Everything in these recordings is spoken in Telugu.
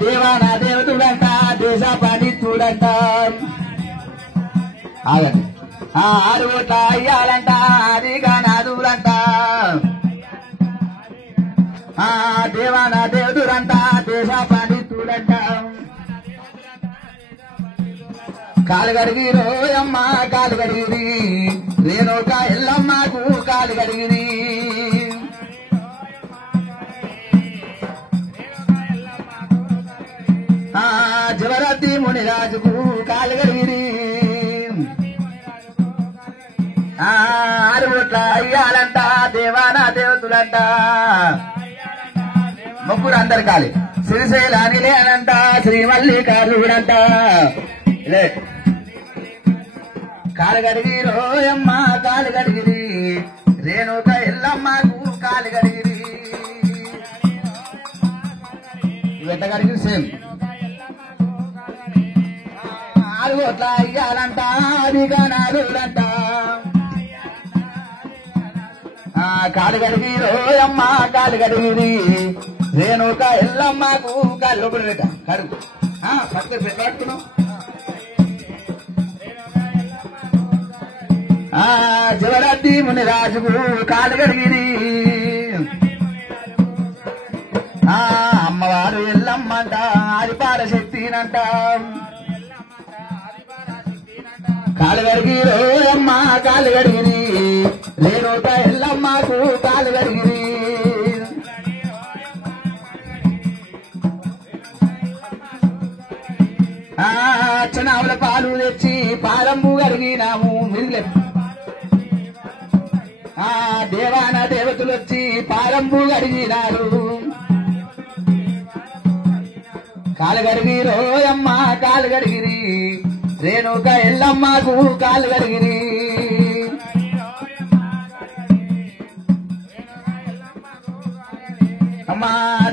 దేవానా దేవతుడంట దేశ పండితుడంట ఆగండి 6 కోట్ల అయ్యాలంట అదిగా నాదులంట దేవానా దేవతుడంట దేశ పండితుడంట కాలు కడిగిరో అమ్మ కాలు కడిగిరి రేణుక ఎల్లమ్మకు కాలు కడిగిరి జవరతి మునిరాజుకు కాలు కడిగిరి 6 కోట్ల అయ్యాలంట దేవానా దేవతులంట ముగ్గురు అందరు కాలి శ్రీశైల నిలేనంట శ్రీ మల్లికార్జునంట కాలు కడిగిరో అమ్మ కాలు కడిగిరి రేణుక ఎల్లమ్మకు కాలు కడిగిరి వెంట కడిగిరి సేమ్ 6 కోట్ల అయ్యాలంట అదిగా నాలుగులంట కాలు కడిగిరో అమ్మ కాలు కడిగిరి రేణుక ఎల్లమ్మకు కాలు లోపల కడుగు పక్క పెట్టాడుతున్నావు జవరద్ది మునిరాజుకు కాలు కడిగిరి అమ్మవారు ఎల్లమ్మంట ఆదిపార శక్తినంట కాలు కడిగిరో అమ్మ కాలు కడిగిరి రేణుక ఎల్లమ్మకు కాలు కడిగిరి అచ్చనావుల పాలు తెచ్చి పాలంబు కడిగినాము మిగిలే దేవాన దేవతలు వచ్చి పాలంబు కడిగినారు కాలు కడిగిరో అమ్మ కాలు కడిగిరి రేణుక ఎల్లమ్మకు కాలు కడిగిరి అమ్మ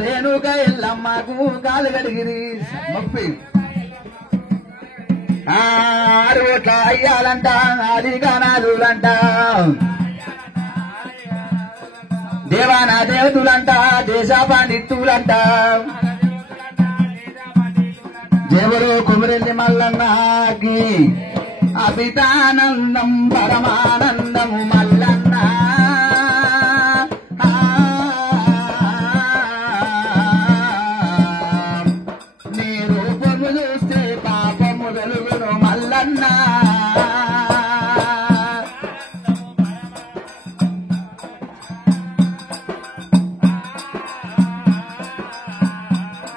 రేణుక ఎల్లమ్మకు కాలు కడిగిరి 6 కోట్ల అయ్యాలంట అదిగా నాదులంట దేవానా దేవతులంట దేశ పండితులంట దేవుడు కుమరెల్లి మల్లన్నకి అభితానందం పరమానందము మల్లన్న నీ రూపము చూస్తే పాపము వెలుగును మల్లన్న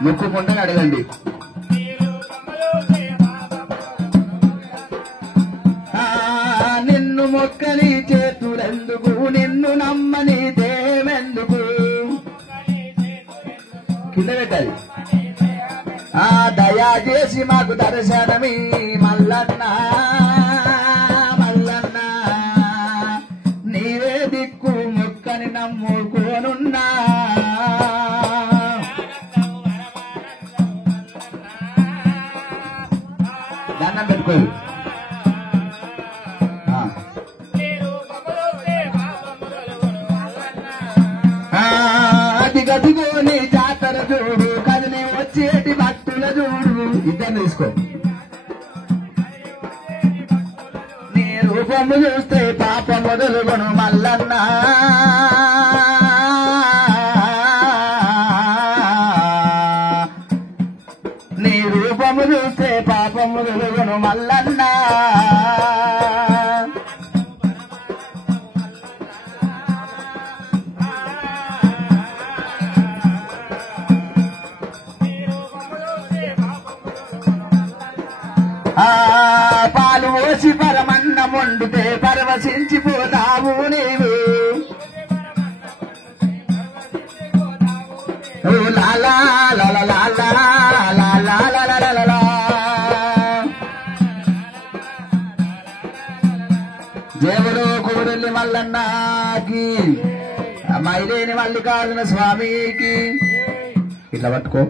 మొక్కుకుంటే అడగండి నిన్ను మొక్కని చేతులెందుకు నిన్ను నమ్మని దేవెందుకు కింద పెట్టాలి దయా చేసి మాకు దర్శనమి మల్లన్న మల్లన్న నీవే దిక్కు మొక్కని నమ్ముకోనున్నా దండం పెట్టుకోరు గదిగోని జాతర చూడు కదిలి వచ్చేటి భక్తుల చూడు ఇద్దరు తీసుకో నీ రూపము చూస్తే పాప మొదలుగొను మల్లన్న నీ రూపము చూస్తే పాప మొదలుగొను మల్లన్న పాలు పోసి పరమన్నం వండితే పరవశించిపోతావు నీవు లాలా లాలా లాలా లాలా లాలా దేవుడు కుమరెల్లి మల్లన్నకి మైలేని మల్లికార్జున స్వామికి ఇట్లా పట్టుకో